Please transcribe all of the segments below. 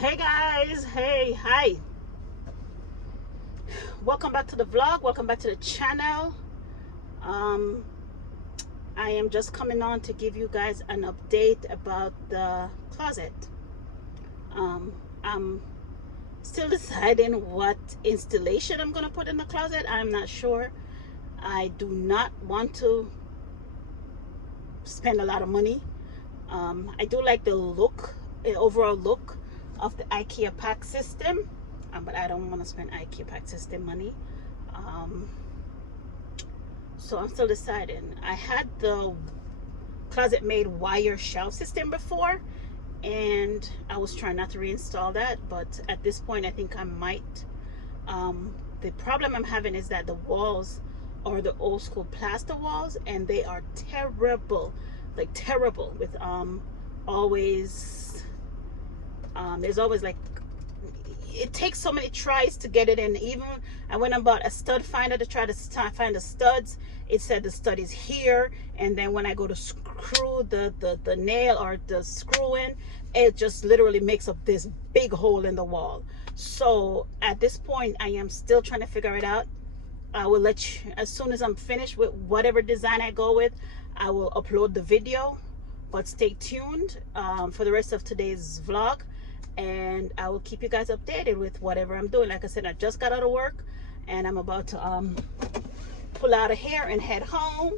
Hey guys, hey, hi, welcome back to the vlog, welcome back to the channel. I am just coming on to give you guys an update about the closet. I'm still deciding what installation I'm gonna put in the closet. I'm not sure. I do not want to spend a lot of money. I do like the look, the overall look of the IKEA pack system, but I don't want to spend IKEA pack system money. So I'm still deciding. I had the Closet Made wire shelf system before, and I was trying not to reinstall that, but at this point I think I might. The problem I'm having is that the walls are the old school plaster walls, and they are terrible, like terrible, with always there's always like, it takes so many tries to get it in. Even I went and bought a stud finder to try to find the studs. It said the stud is here, and then when I go to screw the nail or the screw in, it just literally makes up this big hole in the wall. So at this point I am still trying to figure it out. I will let you, as soon as I'm finished with whatever design I go with, I will upload the video. But stay tuned for the rest of today's vlog, and I will keep you guys updated with whatever I'm doing. Like I said, I just got out of work and I'm about to pull out of here and head home.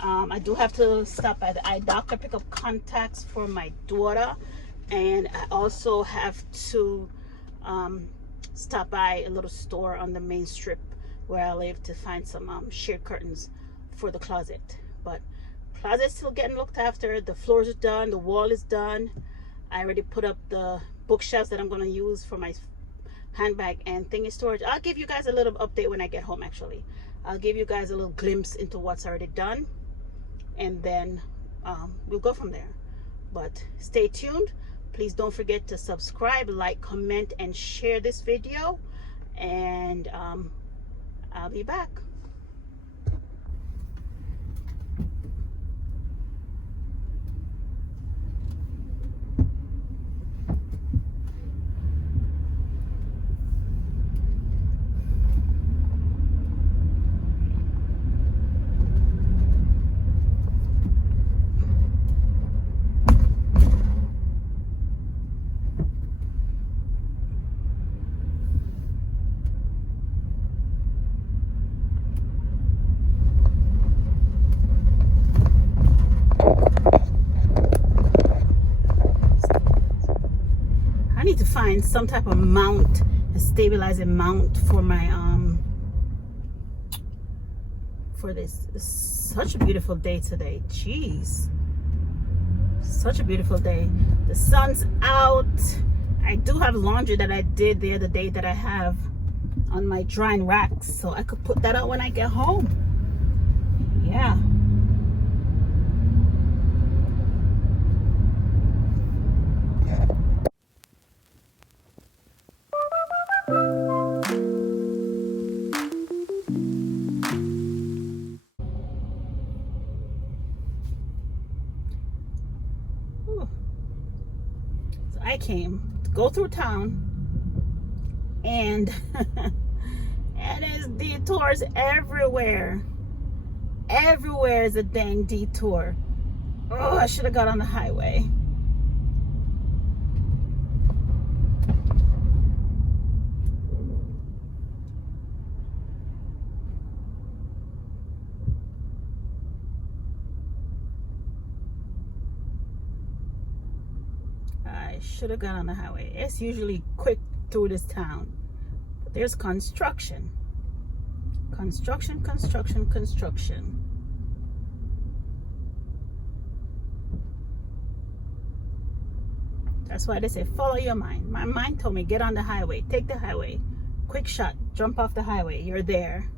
I do have to stop by the eye doctor, pick up contacts for my daughter, and I also have to stop by a little store on the main strip where I live to find some sheer curtains for the closet. But closet's still getting looked after. The floors are done, the wall is done. I already put up the bookshelves that I'm going to use for my handbag and thingy storage. I'll give you guys a little update when I get home. Actually, I'll give you guys a little glimpse into what's already done, and then we'll go from there. But stay tuned. Please don't forget to subscribe, like, comment, and share this video, and I'll be back. I need to find some type of mount, a stabilizing mount for my for this. It's such a beautiful day today. Jeez, such a beautiful day. The sun's out. I do have laundry that I did the other day that I have on my drying racks, so I could put that out when I get home. Yeah. I came to go through town, and and there's detours everywhere. Everywhere is a dang detour. Oh, I should have got on the highway. I should have gone on the highway. It's usually quick through this town, but there's construction. Construction. That's why they say follow your mind. My mind told me get on the highway, take the highway, quick shot, jump off the highway, you're there.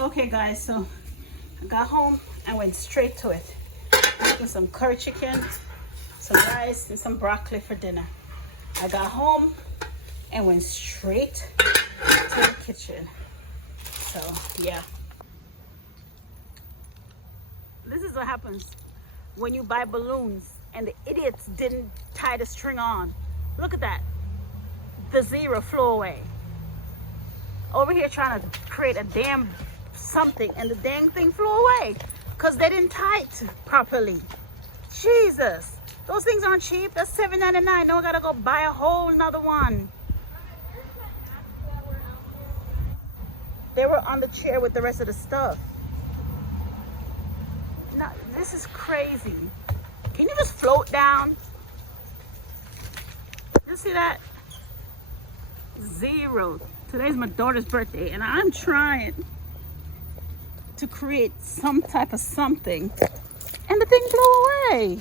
Okay guys, so I got home, I went straight to it. Making some curry chicken, some rice, and some broccoli for dinner. I got home, and went straight to the kitchen. So yeah, this is what happens when you buy balloons and the idiots didn't tie the string on. Look at that. The zero flew away. Over here trying to create a damn something and the dang thing flew away because they didn't tie it properly. Jesus, those things aren't cheap. That's $7.99. Now I gotta go buy a whole nother one. They were on the chair with the rest of the stuff. No, this is crazy. Can you just float down? You see that? Zero. Today's my daughter's birthday and I'm trying to create some type of something and the thing blew away.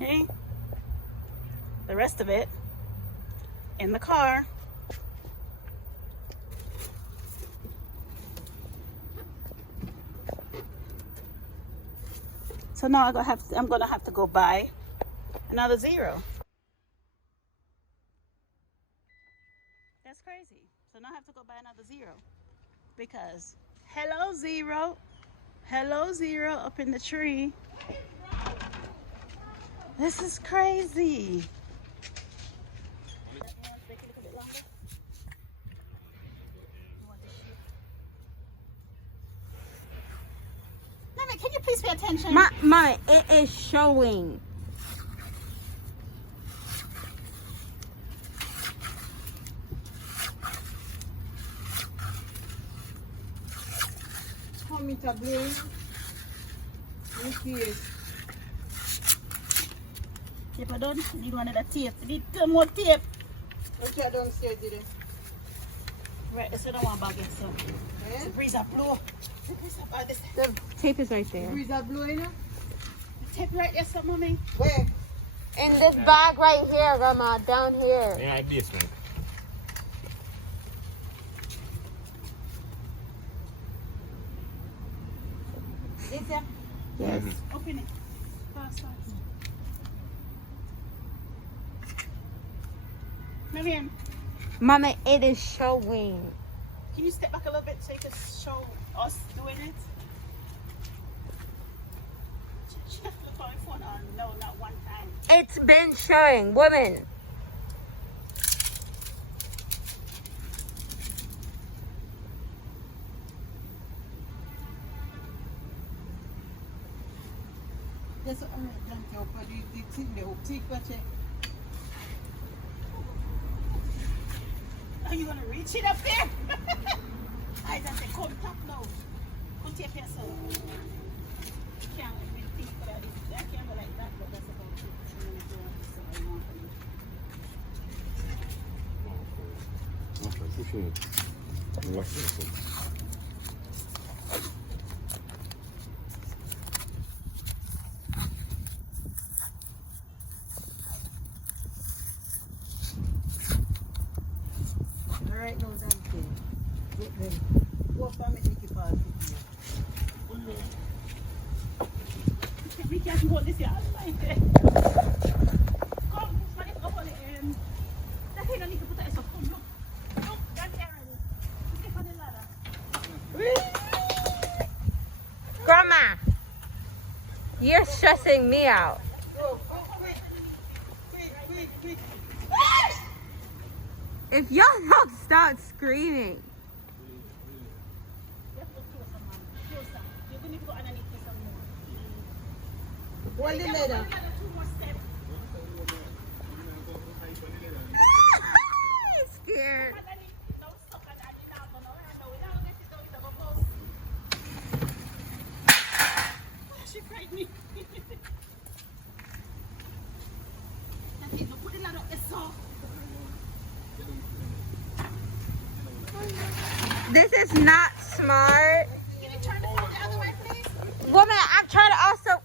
Okay, the rest of it in the car. So now I'm gonna have to go buy another zero. That's crazy. So now I have to go buy another zero because hello zero up in the tree. This is crazy. Mommy, can you please pay attention? Mommy, it is showing. Meter blade. Tape done. Need one of the tape. Need two more tape. Okay, downstairs today. Right, this is the one bag. So the breeze are blow. The tape is right there. Breeze are blowing. The tape right there, so mommy. Where? In this bag right here, Grandma, down here. Yeah, basement. Is there? Yes. Open it. Fast. Miriam, Mommy, it is showing. can you step back a little bit so you can show us doing it? Check the phone on. No, not one time. It's been showing, woman. Yes, all right, thank you. But the thing, the optic, watch it. Are you gonna reach it up there? I just say, come top now. Come take yourself. You can't really think for that. That can't go like that, but that's about it. All right, no, thank you. Get them. Go up and make it part. We can't hold this here. I like it. Come, man, it's up on the end. That thing don't need to put that stuff. Come, look. Look, that's Aaron. Look on the ladder. Grandma, you're stressing me out. Go, quick. Quick. If y'all don't stop screaming. Let's go closer, man. Closer. You're going to go underneath this some more. Hold the ladder. Two more steps. I'm scared. Don't stop at that. She cried me. Okay, no, put the ladder up. It's soft. This is not smart. Can you turn the phone the other way, please? Woman, I'm trying to also...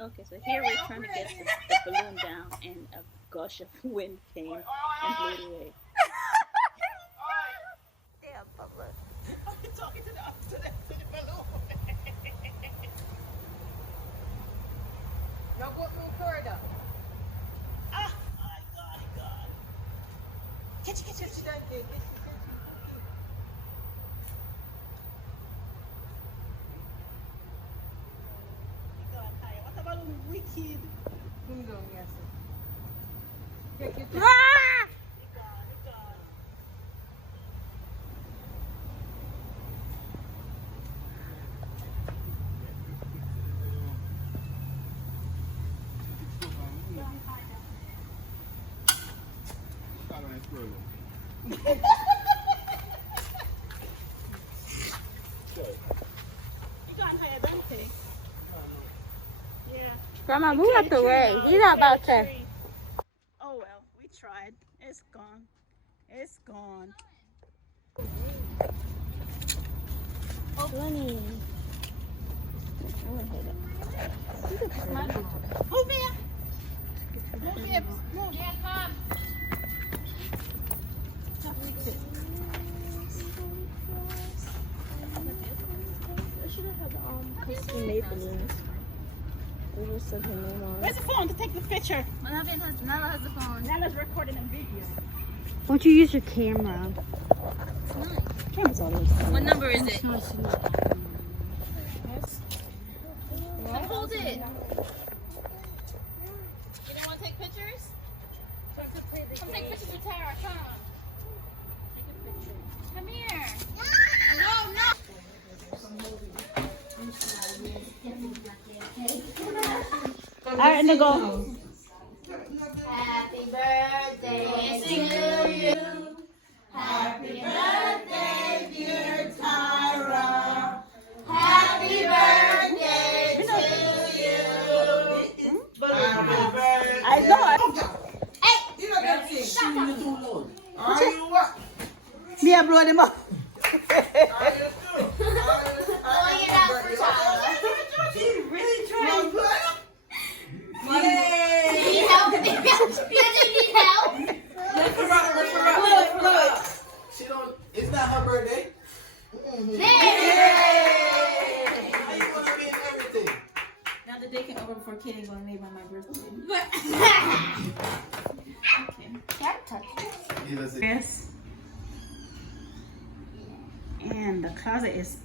Okay, so here we're trying to get the balloon down, and a gush of wind came and blew it away. Damn, Bubba. I'm talking to the balloon. Now go no further. Ah! My God. Catch it. What a balloon wicked. Come down, yes. Take it. Ah! Grandma, move out the way. He's not about to. Oh well, we tried. It's gone. It's gone. Oh, bunny. I want to hit it. Move here. Move here. Move. Yeah, come. I should have had custom made balloons. We just said her name on it. Where's the phone to take the picture? Nala has the phone. Nala's recording a video. Why don't you use your camera? Camera's always. What number is it? Yes. Come hold it. You don't want to take pictures? Come take pictures with Tara. Come. Come here. No. All right, now go. Happy birthday to you. Happy birthday, dear Tara. Happy birthday to you. I know. You know that thing. Shut up. Too loud. Are you what? Me, I blow them up. Are you too? Blowing it out for Tara. She really trying. You need help? You need help? Lift her up. She don't. It's not her birthday. There. How you gonna make everything? Now the day can over before Kate ain't gonna make my birthday. Can't touch it. Yes. And the closet is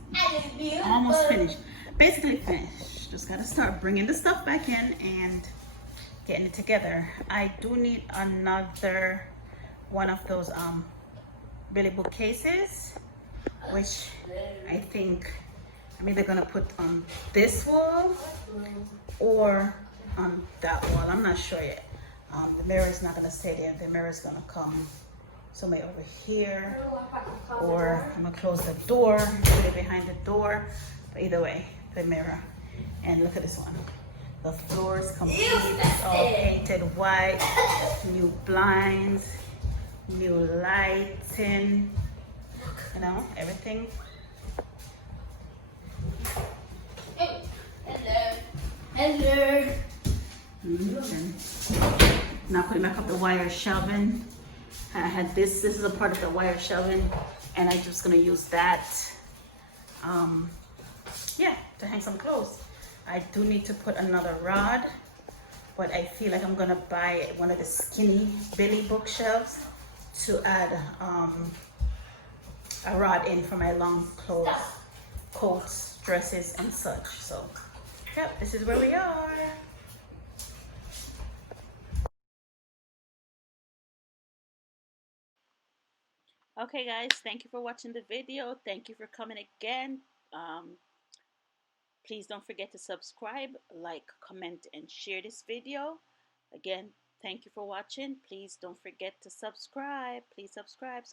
almost finished. Basically finished. Just gotta start bringing the stuff back in and getting it together. I do need another one of those Billy bookcases, which I think I'm either gonna put on this wall or on that wall. I'm not sure yet. The mirror is not gonna stay there. The mirror is gonna come somewhere over here, or I'm gonna close the door, put it behind the door. But either way, the mirror. And look at this one. The floor is complete. It's all painted white. New blinds, new lighting. You know, everything. Hello. Now putting back up the wire shelving. I had this is a part of the wire shelving, and I'm just gonna use that, yeah, to hang some clothes. I do need to put another rod, but I feel like I'm gonna buy one of the skinny Billy bookshelves to add a rod in for my long clothes, coats, dresses, and such. So, yep, this is where we are. Okay guys, thank you for watching the video. Thank you for coming again. Please don't forget to subscribe, like, comment, and share this video. Again, thank you for watching. Please don't forget to subscribe. Please subscribe.